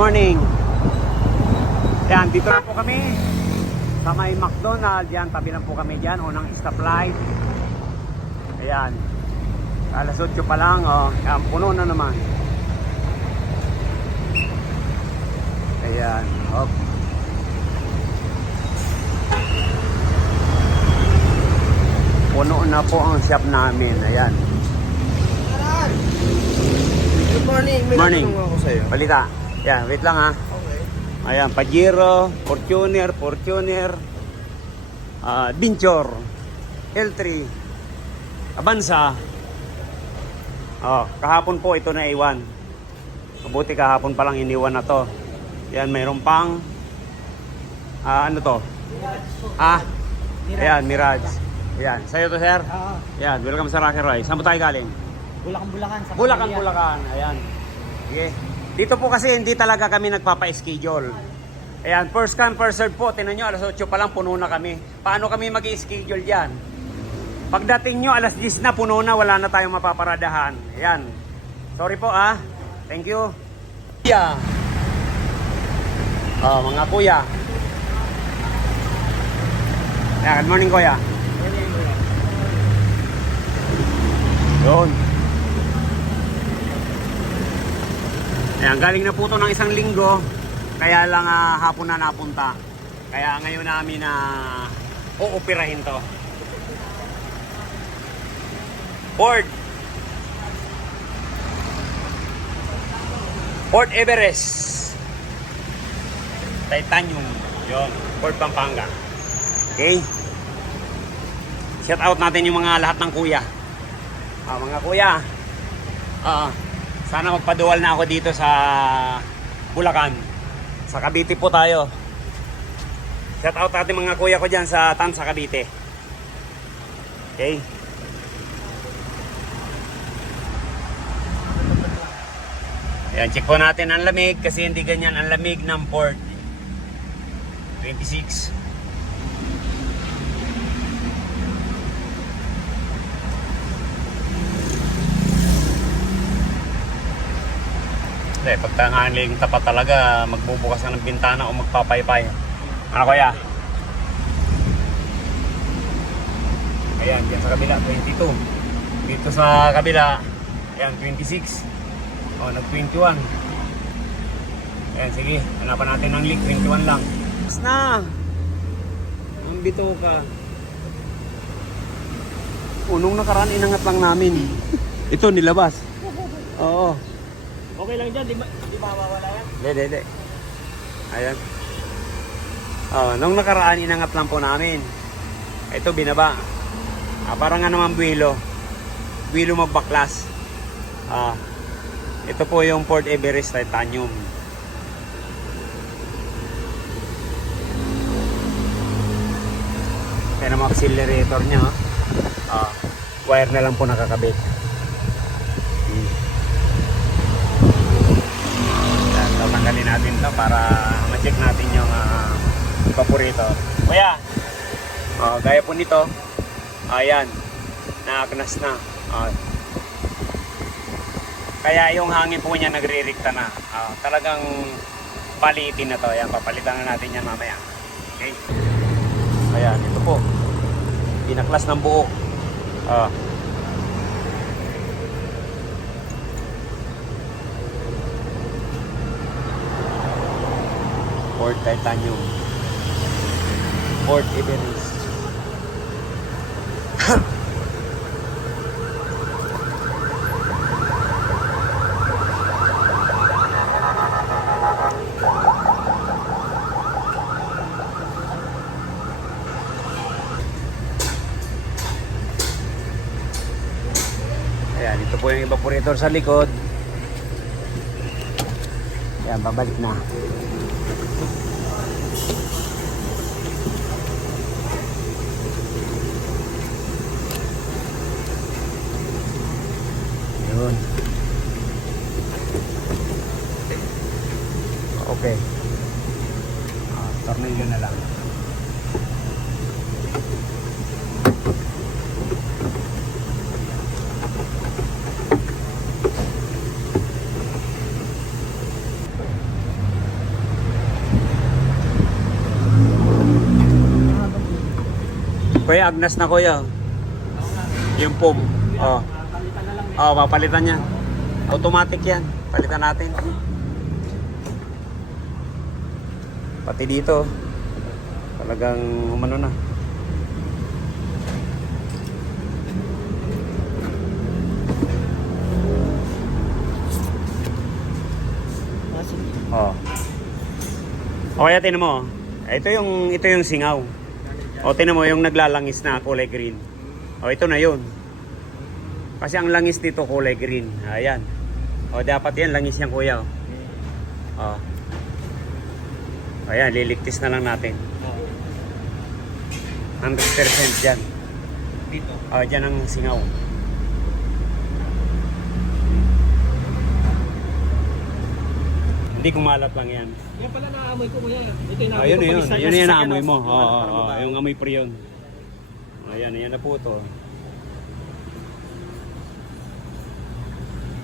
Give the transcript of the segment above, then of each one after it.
morning. Yan, dito na po kami sa may McDonald's. Yan, tabi lang po kami dyan. Unang stoplight. Ayan. Alas 8 pa lang. Oh. Yan, puno na naman. Ayan. Oh. Puno na po ang shop namin. Ayan. Good morning. May Morning. natanong ako sa'yo. Balita. Yan, wait lang ha. Okay. Ayan, Pajero, Fortuner, Adventure, L3, Avanza. Oh, kahapon po ito na iwan. Mabuti kahapon pa lang iniwan na to. Yan, mayroon pang ano to? Ayan, Mirage. Ayan, sa'yo to sir? Ayan, welcome sa Rocky Roy. Saan po tayo galing? Bulacan. Bulacan. Ayan. Sige. Dito po kasi hindi talaga kami nagpapa-schedule. Ayan, first come, first serve po. Tingnan nyo, alas 8 pa lang, puno na kami. Paano kami mag-i-schedule dyan? Pagdating nyo, alas 10 na, puno na, wala na tayong mapaparadahan. Ayan. Sorry po Thank you. Kuya. Oh, mga kuya. Ayan, good morning kuya. Yun. Ayan, galing na po ito ng isang linggo. Kaya lang hapon na napunta. Kaya ngayon namin uupirahin to. Ford Everest Titanium. Yun, Ford Pampanga. Okay. Shout out natin yung mga lahat ng kuya. Mga kuya, sana magpaduwal na ako dito sa Bulacan. Sa Cavite po tayo. Shout out natin mga kuya ko dyan sa Tansa, Cavite. Okay. Ayan, check po natin ang lamig kasi hindi ganyan ang lamig ng Ford 26. Pag tangaling tapat talaga, magbubukas ka ng bintana o magpapaypay. Ano kuya? Ayan, dyan sa kabila, 22. Dito sa kabila, ayan, 26. O, nag-21. Ayan, sige, hanapan natin ng leak, 21 lang. Tapos na! Ang bito ka. Unong nakaraan, inangat lang namin. Ito, nilabas. Oo. Okay lang dyan, di mawawala yan? Hindi. Ayan. Nung nakaraan, inangat lang po namin. Ito, binaba. Parang nga naman buwilo. Buwilo magbaklas. Ito po yung Ford Everest Titanium. Kaya naman accelerator niya. Wire na lang po nakakabit. Tatanggalin natin to para ma-check natin yung evaporator. Kuya, gaya po nito, ayan, naagnas na. Kaya yung hangin po niya nagre-rikta na. Talagang palitin na to. Ayan, papalitan na natin yan mamaya. Okay? Ayan, ito po. Pinaklas ng buo. Ford Titanium. Ford Everest. Ayan, ito po yung evaporator sa likod. Ayan, babalik na. Yun. Okay. Tornilyo na lang. Kuya, Agnes na kuya. Yung pum. Oh. Palitan na lang. Oh, papalitan yan. Automatic yan. Palitan natin. Pati dito. Talagang umano na. Sige. Oh. O kaya tinan mo. Ito yung singaw. O tinan mo yung naglalangis na kulay green. O ito na yun. Kasi ang langis dito kulay green. Ayan. O dapat yan langis yan kuya. O. Ayan, liligtis na lang natin. 100% dyan. Dito. O dyan ang singaw. Hindi kumalat lang yan. Yan pala naamoy ko kuya. Ito yung Ayun naamoy ko yun. pag isa- Yun yung isa- naamoy mo. ano, Oo, parang oo, babae. yung amoy pre yun. Ayan, yan na po to.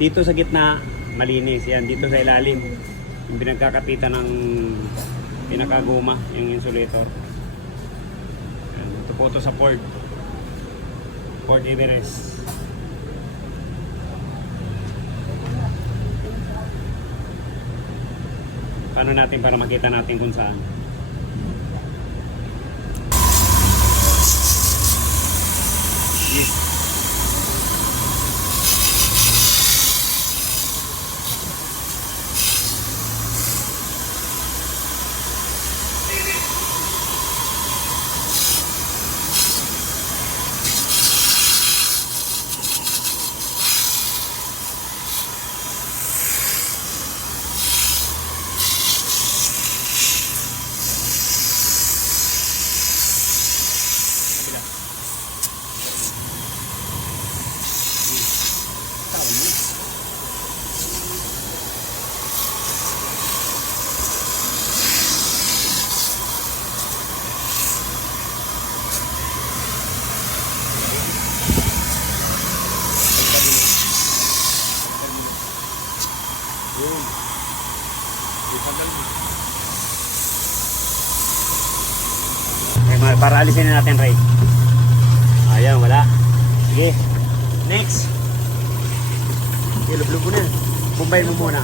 Dito sa gitna, malinis. Yan, dito sa ilalim. Yung pinagkakapitan ng pinakaguma, yung insulator. Yan, ito po to sa Ford. Ford Everest. Paano natin para makita natin kung saan? Yes. Okay, para alisin na natin, Ray. Ayan, wala. Sige. Next. Ilublob mo na. Bumbayin mo muna.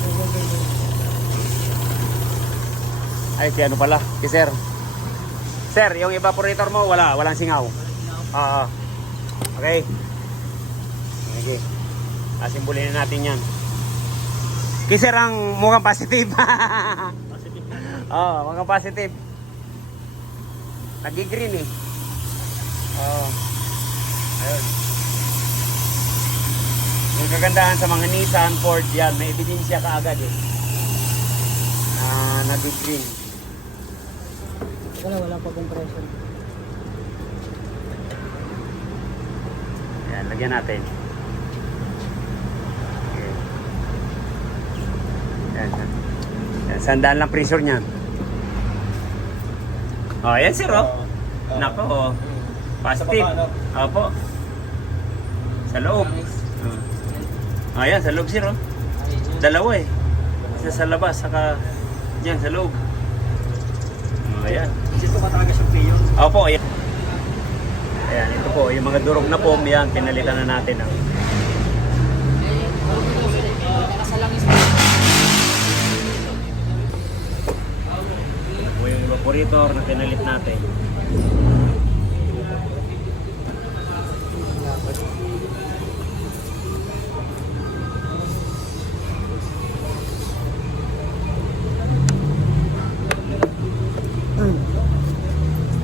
Ay, si ano pala? Si Sir. Sir, yung evaporator mo, walang singaw. Oo. Okay. Okay. Asimbulin na natin yan. Kay Sir ang mukhang positive. Positive na. Oo, mukhang positive. Nag-green eh. Oo. Ayun. Yung kagandahan sa mga Nissan, Ford, yan, may ebidensya ka agad eh. Na nag-green. Wala pa compression. Yan, lagyan natin. Okay. Yan, yan. Yan, sandaan lang pressure niyan. Oh, ayan sir, oh. Nako, oh. Positive. Opo. Sa loob. Oh. Ayan, sa loob sir, oh. Dalawa eh. Isa sa labas, saka dyan, sa loob. Oh, ayan. Dito ka talaga siyang payo. Opo, ayan. Ayan, ito po, yung mga durog na foam, yan, pinalitan na natin. Ah. Ito po yung evaporator na pinalit natin.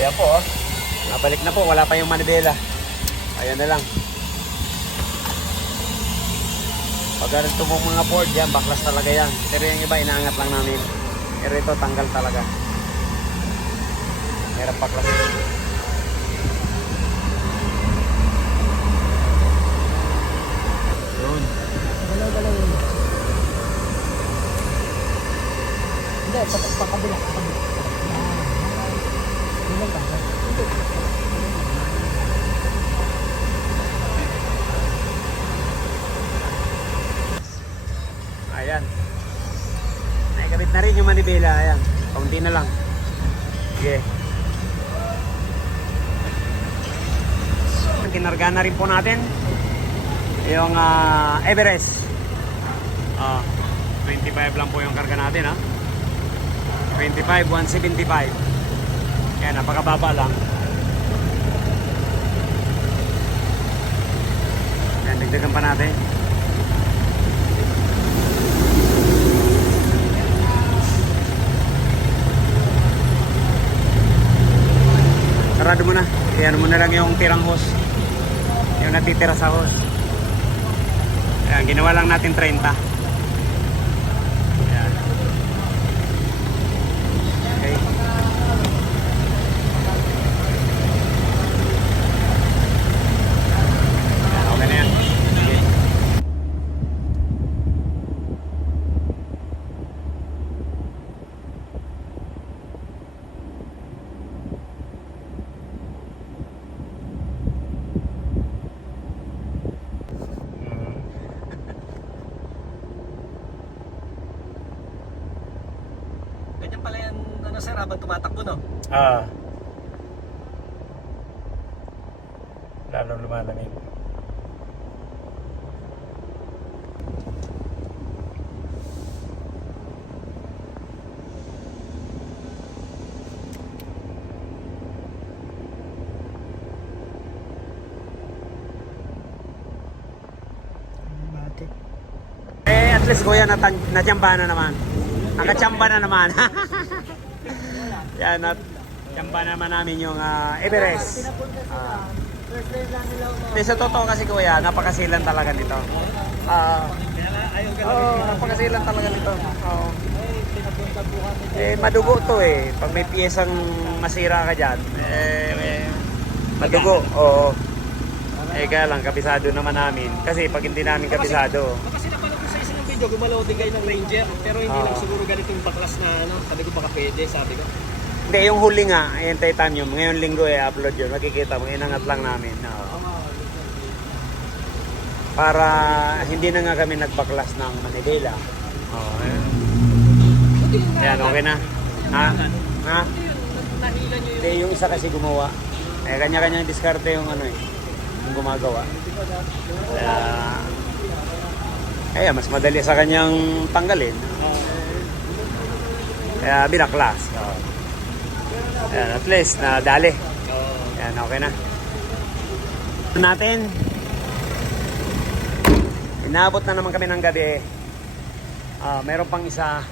Ayan po, oh. Nabalik na po, wala pa yung manibela. Ayan na lang. Pag ganito mong mga Ford, yan, baklas talaga yan. Pero yung iba, inaangat lang namin. Pero ito, tanggal talaga. Hirap baklas. Yun. Galaw-galaw yun. Hindi, pakabila. Hindi ba? Ayan. Nakikabit na rin yung manibela. Ayan. Kaunti na lang. Sige. Ayan, kinarga na rin po natin. Yung Everest. 25 lang po yung karga natin, ha. 25, 175. Ayan, napakababa lang. Ayan, dagdagan pa natin. Sarado mo na. Ayan mo na lang yung tirang hose. Yung natitira sa hose. Ayan, ginawa lang natin 30. Ayan. Okay. Ayan, okay na yan. Sige. Ganyan pala yan, ano sir, habang tumatakbo, no? Lalo lumalamig. Bate. At least kuya, natsyamba na naman. Nakachamba na naman. Yan, chamba na naman namin yung Everest. First time lang nila ako. Sa totoo kasi kuya, napakasilan talaga nito. Napakasilan talaga nito. Pinapunta po kami. Madugo to eh. Pag may piyesang masira ka dyan, madugo. Oo. Kaya lang, kabisado naman namin. Kasi pag hindi namin kabisado, Kasi napanood ko sa isang video, gumalaw din kayo ng Ranger, pero hindi lang siguro ganito yung baklas na ano, sabi ko baka pwede, sabi ko. hindi, yung huli nga, ayun titanium, ngayon linggo upload yun, makikita mo, inangat lang namin. Oo. Para hindi na nga kami nagbaklas ng Manila. Oo, ayan. Ayan, okay na. Ha? Ha? Nahila nyo Hindi, yung isa kasi gumawa. Kanya-kanyang diskarte yung ano eh, yung gumagawa. Kaya mas madali sa kanyang tanggalin. Kaya binaklas. Ayan, at least nadali. Ayan, okay na. Natin. Inabot na naman kami ng gabi. Meron pang isa